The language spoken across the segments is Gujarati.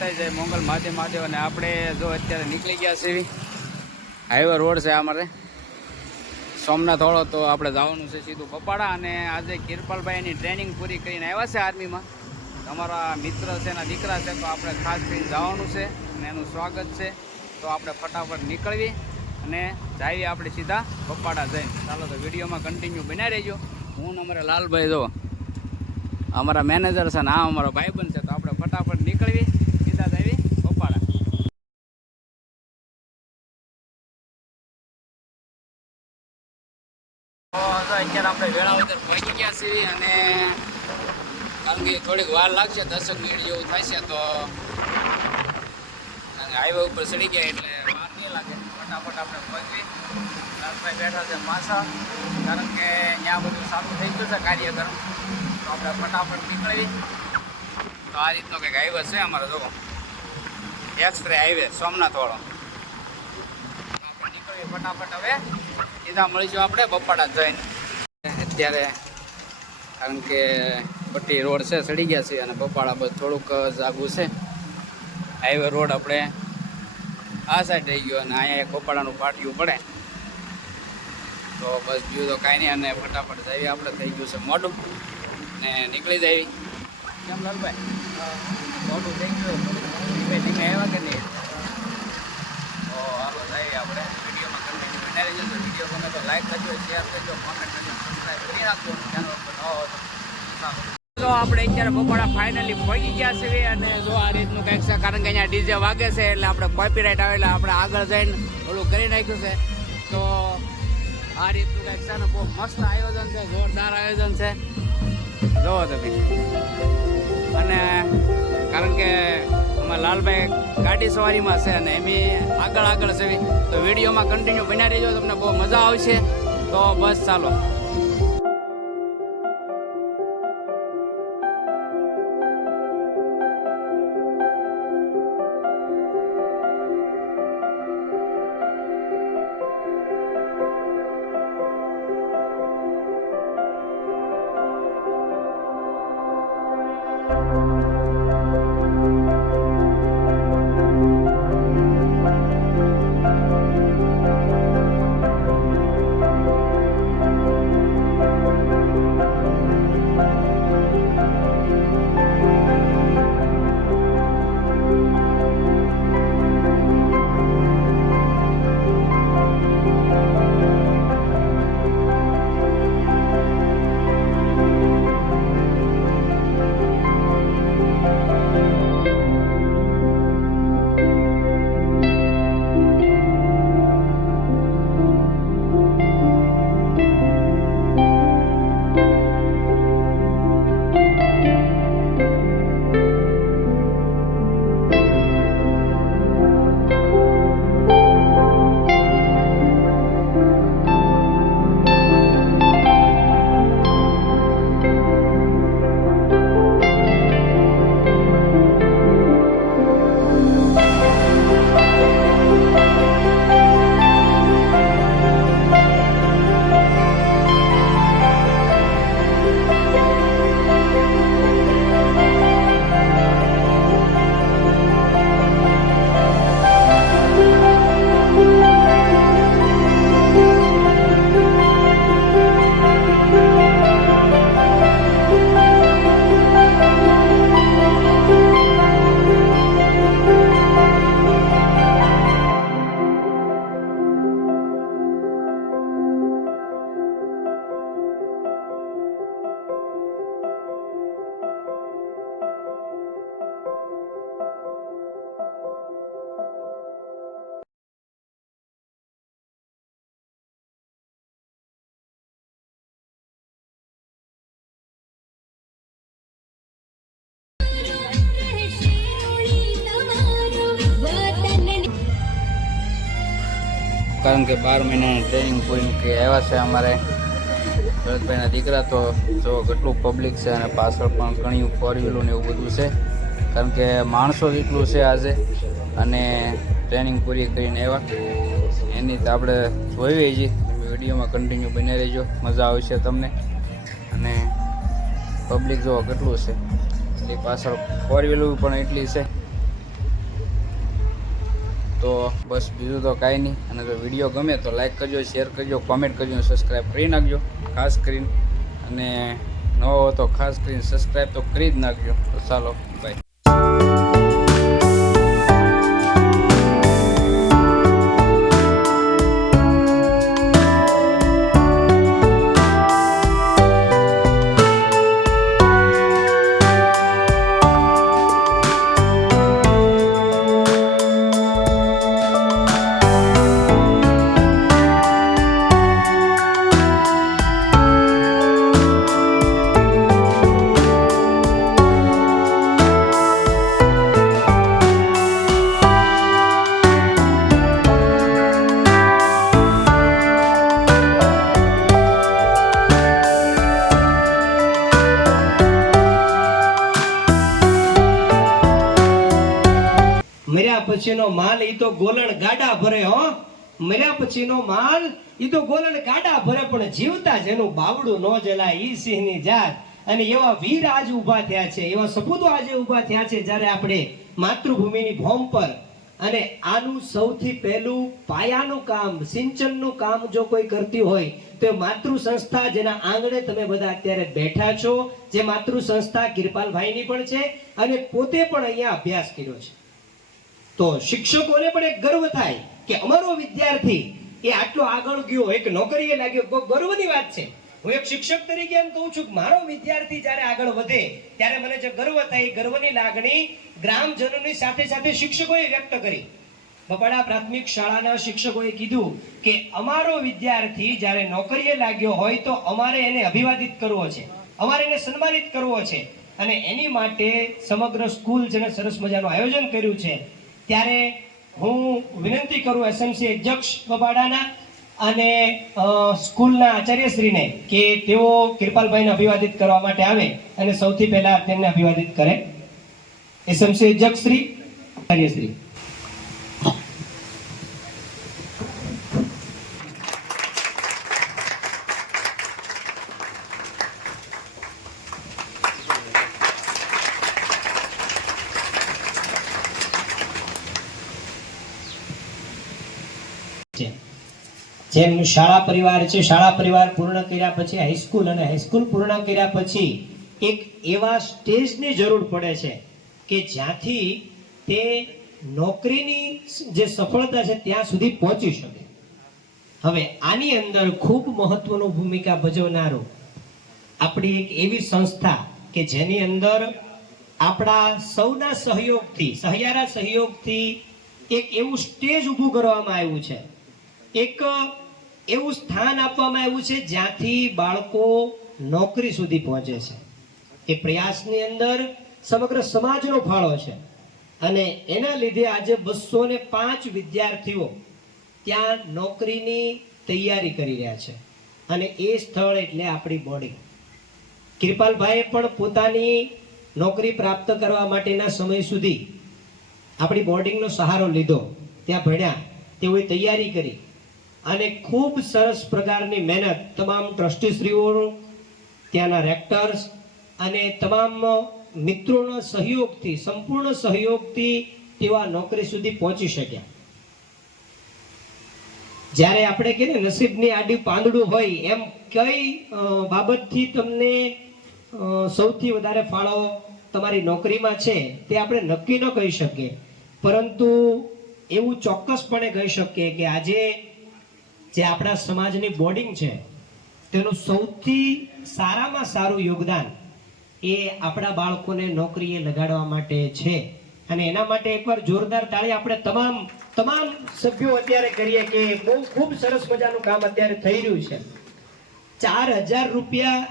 જય જય મંગલ મહાદેવ મહાદેવ અને આપણે જો અત્યારે નીકળી ગયા છીએ. હાઈવે રોડ છે અમારે. સોમનાથ હોળો તો આપણે જવાનું છે સીધું બપાડા અને આજે કિરપાલભાઈની ટ્રેનિંગ પૂરી કરીને આવ્યા છે આર્મીમાં. તમારા મિત્ર છે એના દીકરા છે, તો આપણે ખાસ કરીને જવાનું છે અને એનું સ્વાગત છે. તો આપણે ફટાફટ નીકળવી અને જઈએ આપણે સીધા પપાડા જઈને. ચાલો તો વિડીયોમાં કન્ટિન્યુ બનાવી રહેજો. હું ને અમારા લાલભાઈ જો, અમારા મેનેજર છે ને આ અમારો ભાઈબંધ છે, તો આપણે ફટાફટ નીકળવી જાવી બપાડા તો અત્યારે કારણ કે વાર લાગશે દસક મિનિટ જેવું થશે તો હાઈવે ઉપર ચડી ગયા એટલે વાર નહીં લાગે ફટાફટ આપણે પહોંચવી બેઠા છે માસા કારણ કે ત્યાં બધું સારું થઈ ગયું છે કાર્યક્રમ તો આપણે ફટાફટ નીકળવી તો આ રીતનો કંઈક હાઈવે છે અમારે જોવો એક્સપ્રે હાઈવે સોમનાથ વાળો. નીકળીએ ફટાફટ હવે. સીધા મળીશું આપણે બપાડા જઈને. અત્યારે કારણ કે પટ્ટી રોડ છે ચડી ગયા છે અને બપાડા બધું થોડુંક જાગું છે. હાઈવે રોડ આપણે આ સાઈડ રહી ગયો અને અહીંયા એક બપાડાનું પાટિયું પડે. તો બસ બીજું તો કાંઈ નહીં અને ફટાફટ જઈએ. આપણે થઈ ગયું છે મોડું. ને નીકળી જઈએ. કેમ લાલભાઈ? તો આપણે અત્યારે બપોરા ફાઇનલી પહોંચી ગયા છીએ અને જો આ રીતનું કંઈક છે, કારણ કે અહીંયા ડીજે વાગે છે એટલે આપણે કોપીરાઇટ આવે એટલે આપણે આગળ જઈને ઓલું કરી નાખ્યું છે. તો આ રીતનું કંઈક છે બહુ મસ્ત આયોજન છે, જોરદાર આયોજન છે. જોવો તમે. અને કારણ કે અમારા લાલભાઈ ગાડી સવારીમાં છે અને એમની આગળ આગળ છે. તો વિડીયોમાં કન્ટિન્યુ બન્યા રહેજો, તમને બહુ મજા આવશે. તો બસ ચાલો. કારણ કે બાર મહિનાની ટ્રેનિંગ પૂરી કે આવ્યા છે અમારે. ભરતભાઈના દીકરા તો જો કેટલું પબ્લિક છે અને પાછળ પણ ઘણી ફોર વ્હીલું ને એવું બધું છે. કારણ કે માણસો જ એટલું છે આજે અને ટ્રેનિંગ પૂરી કરીને આવ્યા. એની તો આપણે જોઈએ છીએ વિડીયોમાં કન્ટિન્યુ બની રહેજો. મજા આવશે તમને. અને પબ્લિક જોવા કેટલું છે. એટલી પાછળ ફોર વ્હીલર પણ એટલી છે. તો બસ બીજું તો કાંઈ નહીં. અને જો વીડિયો ગમે તો લાઇક કરજો શેર કરજો કોમેન્ટ કરજો સબસ્ક્રાઈબ કરી નાખજો. ખાસ કરીને. અને નવો તો ખાસ કરીને સબસ્ક્રાઈબ તો કરી જ નાખજો. તો ચાલો બાય મર્યા પછીનો માલ ઈ તો ગોલણ ગાડા ભરે, હો. મર્યા પછીનો માલ ઈ તો ગોલણ ગાડા ભરે, પણ જીવતા જેનું બાવડું ન જલાય ઈ સિંહની જાત. અને એવા વીર આજ ઊભા થયા છે, એવા સપૂતો આજે ઊભા થયા છે, જ્યારે આપણે માતૃભૂમિની ભોમ પર. અને આનું સૌથી પહેલું પાયાનું કામ, સિંચનનું કામ જો કોઈ કરતી હોય, તો એ માતૃ સંસ્થા જેના આંગણે તમે બધા અત્યારે બેઠા છો, જે માતૃ સંસ્થા કિરપાલભાઈની પણ છે, અને પોતે પણ અહીંયા અભ્યાસ કર્યો છે. તો શિક્ષકોને પણ એક ગર્વ થાય કે અમારો વિદ્યાર્થી એ આટલો આગળ ગયો, એક નોકરીએ લાગ્યો. ગર્વની વાત છે. હું એક શિક્ષક તરીકે એમ કહું છું કે મારો વિદ્યાર્થી જ્યારે આગળ વધે, ત્યારે મને જે ગર્વ થાય, એ ગર્વની લાગણી ગ્રામજનોની સાથે સાથે શિક્ષકોએ વ્યક્ત કરી. બપાડા પ્રાથમિક શાળાના શિક્ષકોએ કીધું કે અમારો વિદ્યાર્થી જ્યારે નોકરીએ લાગ્યો હોય તો અમારે એને અભિવાદિત કરવો છે. અમારે એને સન્માનિત કરવો છે. અને એની માટે સમગ્ર સ્કૂલ જેને સરસ મજાનું આયોજન કર્યું છે. ત્યારે હું વિનંતી કરું એસએમસી અધ્યક્ષ બબાડાના અને સ્કૂલના આચાર્યશ્રીને કે તેઓ કૃપાલભાઈને અભિવાદિત કરવા માટે આવે અને સૌથી પહેલા તેમને અભિવાદિત કરે. એસએમસી અધ્યક્ષશ્રી આચાર્યશ્રી છે જેમ શાળા પરિવાર છે, શાળા પરિવાર પૂર્ણ કર્યા પછી હાઈસ્કૂલ અને હાઈસ્કૂલ પૂર્ણ કર્યા પછી એક એવા સ્ટેજની જરૂર પડે છે કે જ્યાંથી તે નોકરીની જે સફળતા છે ત્યાં સુધી પહોંચી શકે. હવે આની અંદર ખૂબ મહત્વનું ભૂમિકા ભજવનારું આપણી એક એવી સંસ્થા કે જેની અંદર આપણા સૌના સહયોગથી, સહિયારા સહયોગથી એક એવું સ્ટેજ ઊભું કરવામાં આવ્યું છે. એક એવું સ્થાન આપવામાં આવ્યું છે જ્યાંથી બાળકો નોકરી સુધી પહોંચે છે. એ પ્રયાસની અંદર સમગ્ર સમાજનો ફાળો છે. અને એના લીધે આજે બસો ને પાંચ વિદ્યાર્થીઓ ત્યાં નોકરીની તૈયારી કરી રહ્યા છે. અને એ સ્થળ એટલે આપણી બોડી. કૃપાલભાઈએ પણ પોતાની નોકરી પ્રાપ્ત કરવા માટેના સમય સુધી આપણી બોર્ડિંગનો સહારો લીધો. ત્યાં ભણ્યા, તેઓએ તૈયારી કરી. અને ખૂબ સરસ પ્રકારની મહેનત તમામ ટ્રસ્ટીશ્રીઓ ત્યાંના રેક્ટર્સ અને તમામ મિત્રોના સહયોગથી, સંપૂર્ણ સહયોગથી તેવા નોકરી સુધી પહોંચી શક્યા. જ્યારે આપણે કહીએ નસીબની આડી પાંદડું હોય, એમ કઈ બાબતથી તમને સૌથી વધારે ફાળો તમારી નોકરીમાં છે, તે આપણે નક્કી ન કહી શકીએ. પરંતુ એવું ચોક્કસપણે કહી શકીએ કે આજે જે આપણા સમાજની બોર્ડિંગ છે, તેનું સૌથી સારામાં સારું યોગદાન એ આપણા બાળકોને નોકરીએ લગાડવા માટે છે. અને એના માટે એકવાર જોરદાર તાળી આપણે તમામ તમામ સભ્યો અત્યારે કરીએ કે બહુ, ખૂબ સરસ મજાનું કામ અત્યારે થઈ રહ્યું છે. ચાર હજાર રૂપિયા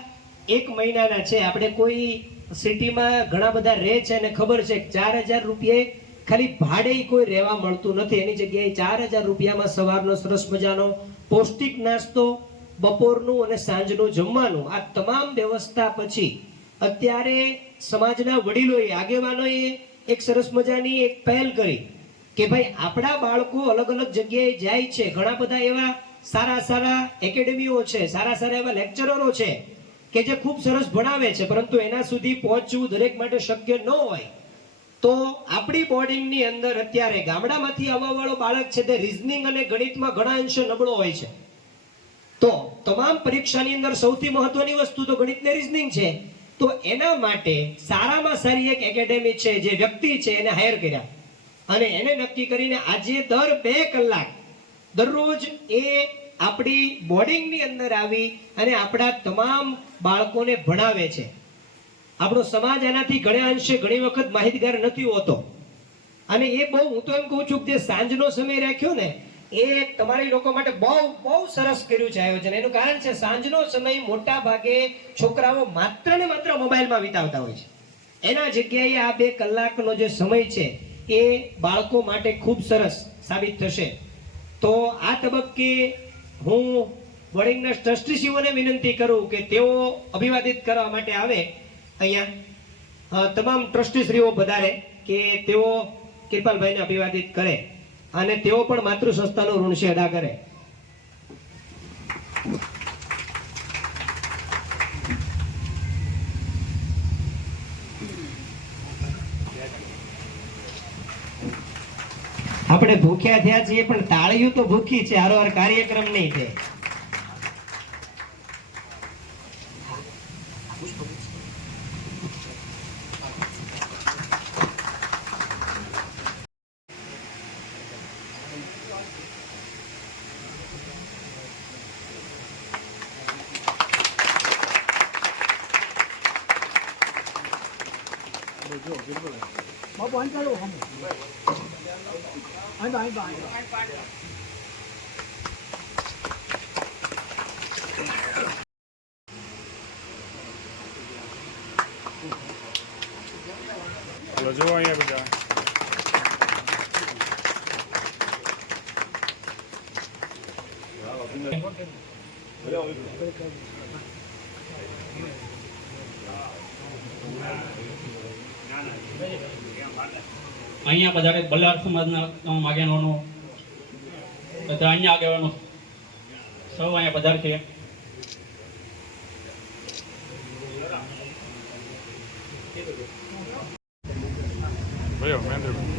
એક મહિનાના છે. આપણે કોઈ સિટીમાં ઘણા બધા રહે છે અને ખબર છે ચાર હજાર રૂપિયે ખાલી ભાડે કોઈ રહેવા મળતું નથી. એની જગ્યાએ ચાર હજાર રૂપિયામાં સવારનો સરસ મજાનો પૌષ્ટિક નાસ્તો, બપોરનું અને સાંજનું જમવાનું. આ તમામ વ્યવસ્થા પછી અત્યારે સમાજના વડીલોએ, આગેવાનોએ એક સરસ મજાની એક પહેલ કરી કે ભાઈ, આપણા બાળકો અલગ અલગ જગ્યાએ જાય છે. ઘણા બધા એવા સારા સારા એકેડેમીઓ છે, સારા સારા એવા લેક્ચરરો છે કે જે ખૂબ સરસ ભણાવે છે, પરંતુ એના સુધી પહોંચવું દરેક માટે શક્ય ન હોય. તો આપણી બોર્ડિંગની અંદર અત્યારે ગામડામાંથી આવવા વાળો બાળક છે તે રિઝનિંગ અને ગણિતમાં ઘણા અંશે નબળો હોય છે. તો તમામ પરીક્ષાની અંદર સૌથી મહત્વની વસ્તુ તો ગણિત ને રિઝનિંગ છે. તો એના માટે સારામાં સારી એક એકેડેમી છે જે વ્યક્તિ છે એને હાયર કર્યા. અને એને નક્કી કરીને આજે દર બે કલાક દરરોજ એ આપણી બોર્ડિંગની અંદર આવી અને આપણા તમામ બાળકોને ભણાવે છે. આપણો સમાજ એનાથી ઘણા અંશે ઘણી વખત માહિતગાર નથી હોતો. અને એ બહુ, હું તો એમ કહું છું કે જે સાંજનો સમય રાખ્યો ને, એ તમારી લોકો માટે બહુ બહુ સરસ કર્યું છે આયોજન. એનું કારણ છે સાંજનો સમય મોટા ભાગે છોકરાઓ માત્ર ને માત્ર મોબાઈલમાં વિતાવતા હોય છે. એના જગ્યાએ આ બે કલાકનો જે સમય છે, એ બાળકો માટે ખૂબ સરસ સાબિત થશે. તો આ તબક્કે હું વડિંગના ટ્રસ્ટીશીઓને વિનંતી કરું કે તેઓ અભિવાદિત કરવા માટે આવે. અહીંયા તમામ ટ્રસ્ટીશ્રીઓ પધારે કે તેઓ કિરપાલભાઈને અભિવાદિત કરે અને તેઓ પણ માતૃ સંસ્થાનું અદા કરે. આપણે ભૂખ્યા થયા છીએ, પણ તાળીયું તો ભૂખી છે. હારો હાર કાર્યક્રમ નહીં છે બાપુ અહીં ચાલો હમ અહીં બા અહીં બા અહીં બા હાલો જુઓ અહીંયા બધા અહીંયા બધાને બલ્લાર સમાજના આગેવાનો બધા અહીંયા આગેવાનો સૌ અહીંયા પધાર છે. ભયો મહેન્દ્રભાઈ